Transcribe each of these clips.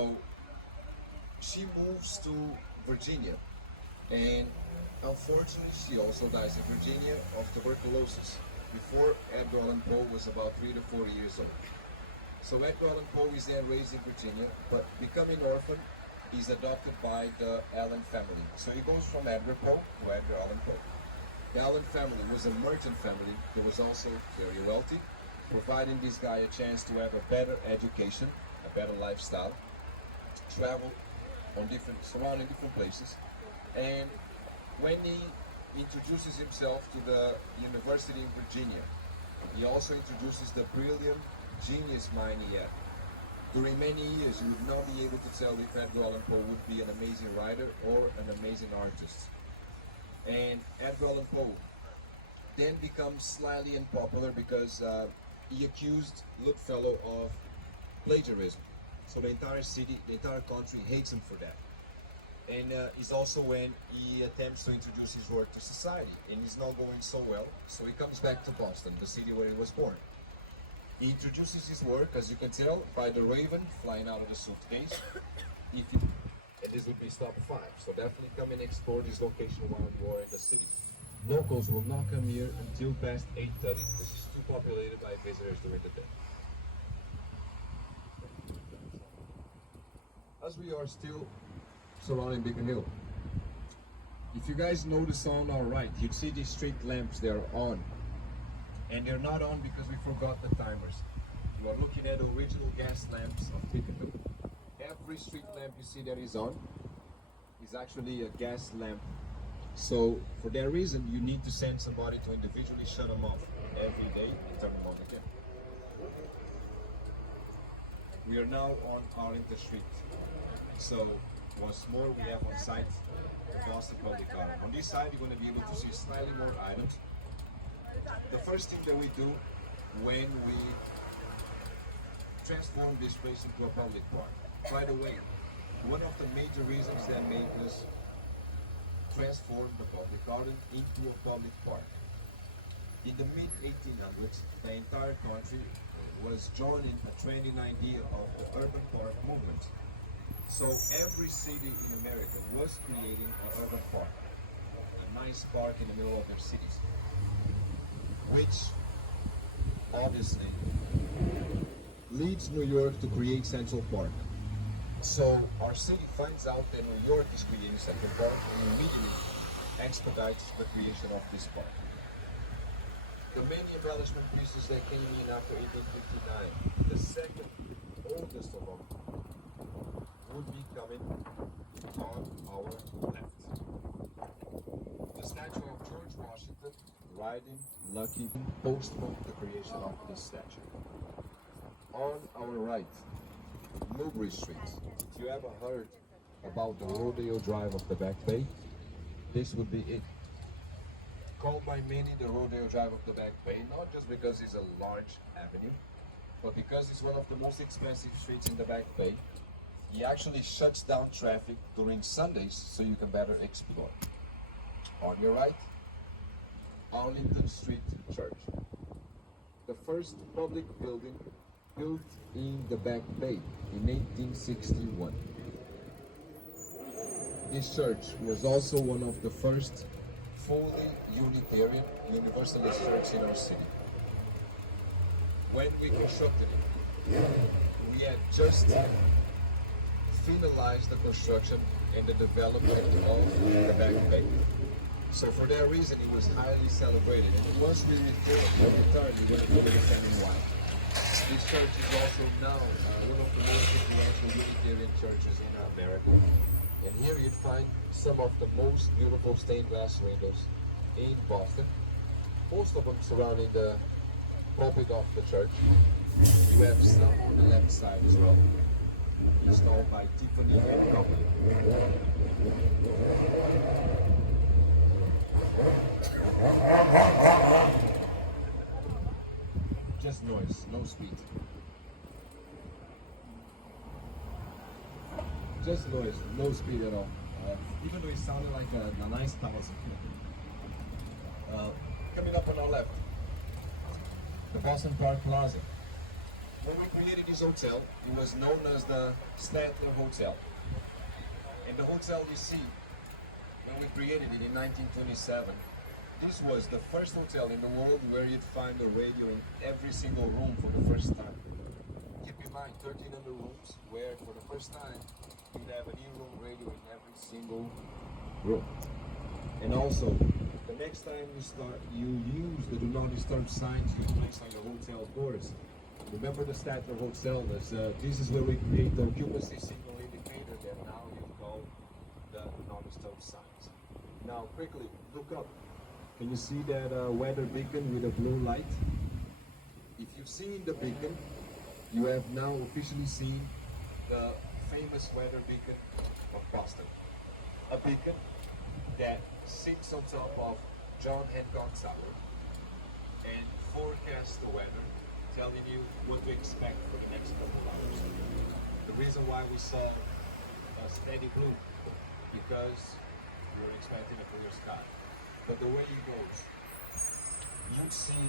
So she moves to Virginia, and unfortunately, she also dies in Virginia of tuberculosis before Edgar Allan Poe was about 3 to 4 years old. So Edgar Allan Poe is then raised in Virginia, but becoming orphan, he's adopted by the Allan family. So he goes from Edgar Poe to Edgar Allan Poe. The Allan family was a merchant family that was also very wealthy, providing this guy a chance to have a better education, a better lifestyle, travel on surrounding different places. And when he introduces himself to the university in Virginia, he also introduces the brilliant genius mind he had. During many years, you would not be able to tell if Edgar Allan Poe would be an amazing writer or an amazing artist. And Edgar Allan Poe then becomes slightly unpopular because he accused Goodfellow of plagiarism. So the entire city, the entire country hates him for that. And it's also when he attempts to introduce his work to society, and it's not going so well. So he comes back to Boston, the city where he was born. He introduces his work, as you can tell, by the raven flying out of the suitcase. And this would be stop 5, so definitely come and explore this location while you are in the city. Locals will not come here until past 8:30 because it's too populated by visitors during the day. As we are still surrounding Beacon Hill, if you guys notice on our right, you'd see these street lamps, they're on. And they're not on because we forgot the timers. You are looking at the original gas lamps of Beacon Hill. Every street lamp you see that is on is actually a gas lamp. So for that reason, you need to send somebody to individually shut them off every day and turn them on again. We are now on Arlington Street. So once more, we have on site the Boston Public Garden. On this side, you're going to be able to see slightly more items. The first thing that we do when we transform this place into a public park. By the way, one of the major reasons that made us transform the public garden into a public park. In the mid-1800s, the entire country was joining a trending idea of the urban park movement. So every city in America was creating an urban park, a nice park in the middle of their cities, which obviously leads New York to create Central Park. So our city finds out that New York is creating Central Park and immediately expedites the creation of this park. The many embellishment pieces that came in after 1859, the second oldest of them, would be coming on our left. The statue of George Washington riding Lucky postponed the creation of this statue. On our right, Newbury Street. If you ever heard about the Rodeo Drive of the Back Bay, this would be it. Called by many the Rodeo Drive of the Back Bay, not just because it's a large avenue, but because it's one of the most expensive streets in the Back Bay. He actually shuts down traffic during Sundays so you can better explore. On your right, Arlington Street Church. The first public building built in the Back Bay in 1861. This church was also one of the first fully Unitarian Universalist churches in our city. When we constructed it, we had just finalized the construction and the development of the Back Bay. So for that reason, it was highly celebrated. And once we returned, we went to understanding why. This church is also now one of the most influential Unitarian churches in America. And here you'd find some of the most beautiful stained glass windows in Boston. Most of them surrounding the pulpit of the church. You have some on the left side as well, installed by Tiffany and Company. Just noise, no speed. Just noise, no speed at all. Even though it sounded like a nice 1,000. Coming up on our left, the Boston Park Plaza. When we created this hotel, it was known as the Statler Hotel. And the hotel you see, when we created it in 1927, this was the first hotel in the world where you'd find a radio in every single room for the first time. Keep in mind, 1,300 rooms where for the first time you'd have an in-room radio in every single room. And also, the next time you use the do not disturb signs you place on your hotel doors. Remember the Statler Hotel, this is where we create the occupancy signal indicator that now you call the do not disturb signs. Now quickly, look up. Can you see that weather beacon with a blue light? If you've seen the beacon, you have now officially seen the famous weather beacon of Boston. A beacon that sits on top of John Hancock Tower and forecasts the weather, telling you what to expect for the next couple of hours. The reason why we saw a steady blue, because we were expecting a clear sky. But the way it goes, you see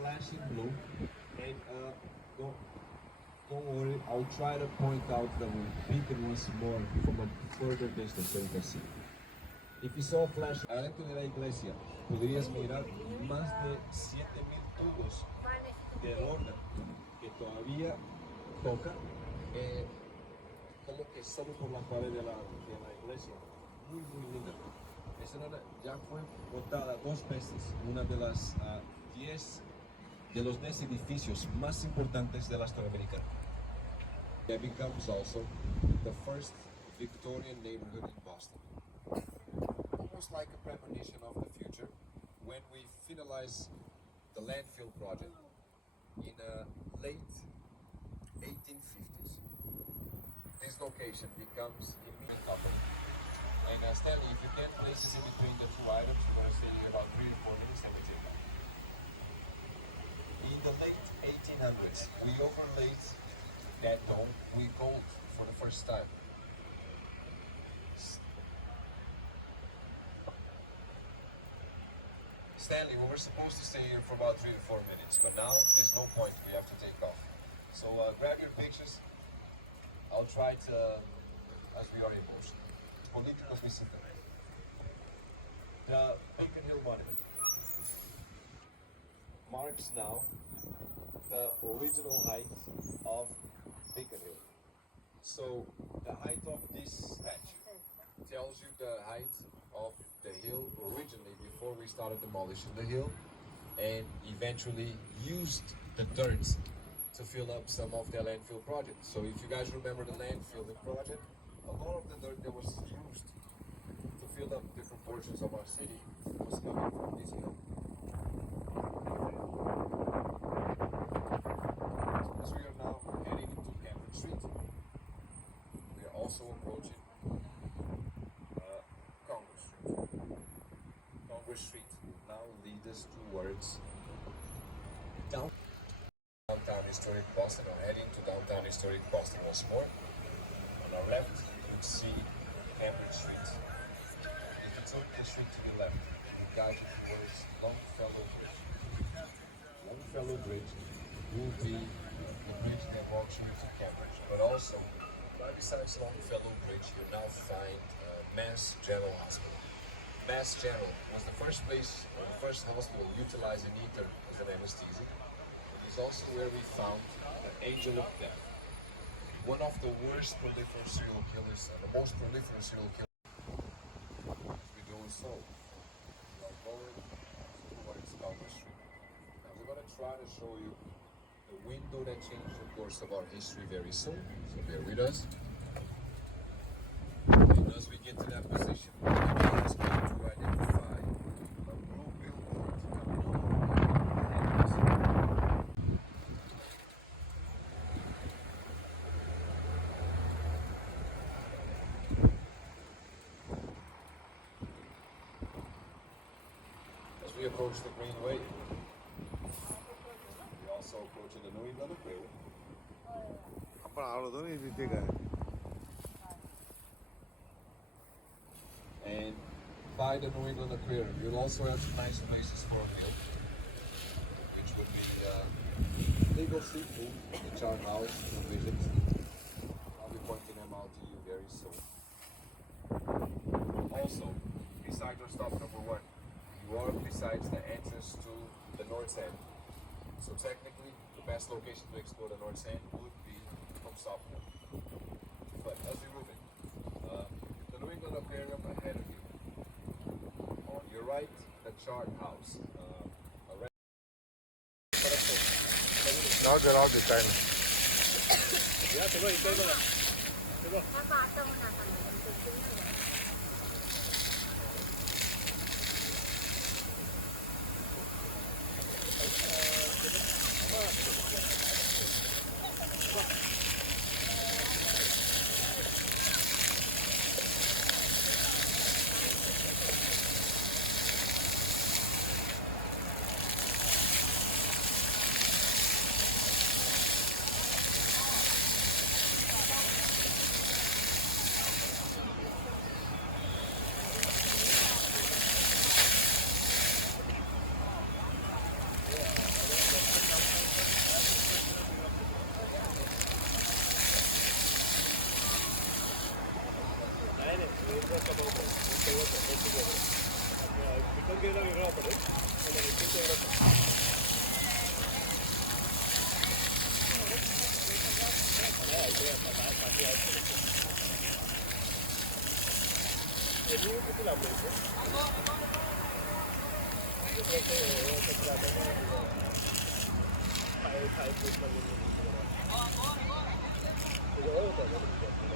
flashing blue, and don't worry, I'll try to point out the beacon once more from a further distance so you can see. If you saw a flash adentro de la iglesia, podrías mirar más de 7,000 tubos de orden que todavía toca como que solo por la pared de la iglesia. Muy, muy linda. Esa ya fue botada 2 veces, una de las 10 de los 10 edificios más importantes de la historia americana. That becomes also the first Victorian neighborhood in Boston. Almost like a premonition of the future, when we finalize the landfill project in late 1850s. This location becomes immediately covered. And Stanley, if you get places in between the two items, you're going to stay here about 3 to 4 minutes and we take it. In the late 1800s, we overlaid that dome with gold for the first time. Stanley, we were supposed to stay here for about 3 to 4 minutes, but now there's no point, we have to take off. So grab your pictures. I'll try to, as we are able. Políticos visitan. The Beacon Hill Monument marks now the original height of Beacon Hill. So the height of this statue tells you the height of the hill originally before we started demolishing the hill and eventually used the dirt to fill up some of the landfill project. So if you guys remember the landfilling project, a lot of the dirt that was used to fill up different portions of our city was coming from this hill. As we are now heading into Cambridge Street, we are also approaching Congress Street. Congress Street now leads us towards downtown historic Boston, or heading to downtown historic Boston once more. On our left, you would see Cambridge Street. If you took this street to the left, you guide you towards Longfellow Bridge. Longfellow Bridge will be the bridge that walks you to Cambridge, but also right besides Longfellow Bridge, you now find Mass General Hospital. Mass General was the first place, or the first hospital utilizing ether as an anesthesia. It is also where we found the Angel of Death, one of the worst proliferous serial killers and the most proliferous serial killer. As we do so, we are going towards Congress Street. Now we're going to try to show you the window that changed the course of our history very soon, so bear with us. And as we get to that position, it's going to identify a blue billboard coming over. As we approach the Greenway, we also approach the New England Aquarium. And by the New England Aquarium, you'll also have some nice places for a meal, which would be illegal seafood, the chart house provisions. I'll be pointing them out to you very soon. Also, besides our stop number one, you are besides the entrance to the North End. So technically, the best location to explore the North End would be from South Point. But as we move in, the New England Aquarium ahead of you. On your right, the chart house. राहू दे काय नाही.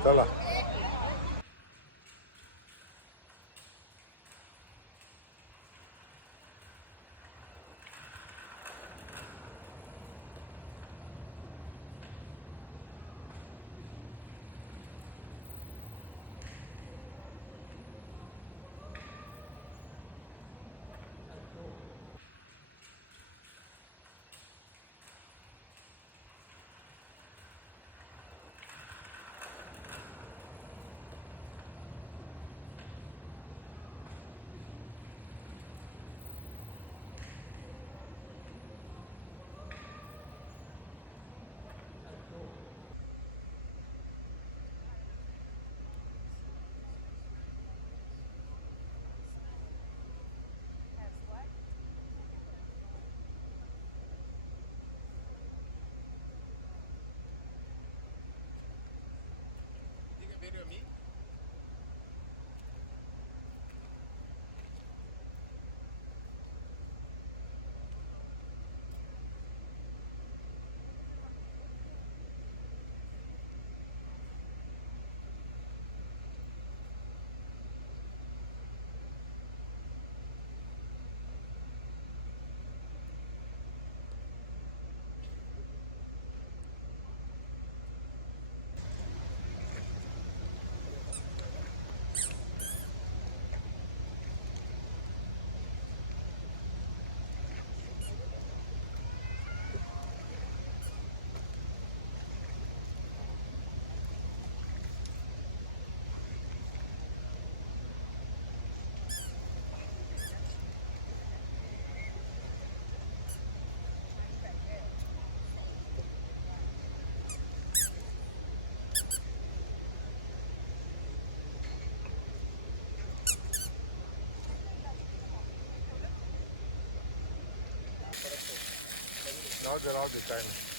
चला राहू दे काय नाही.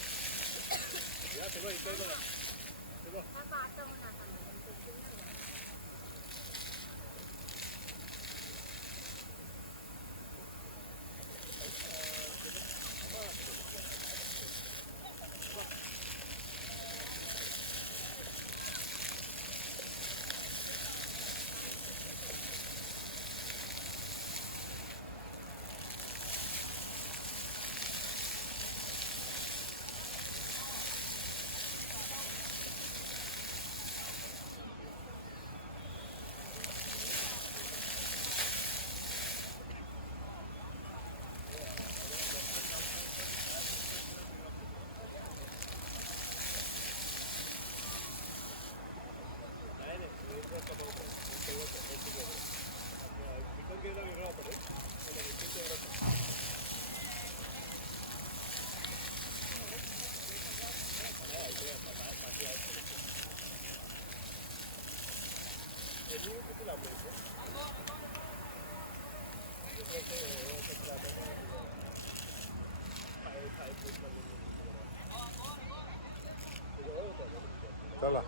चला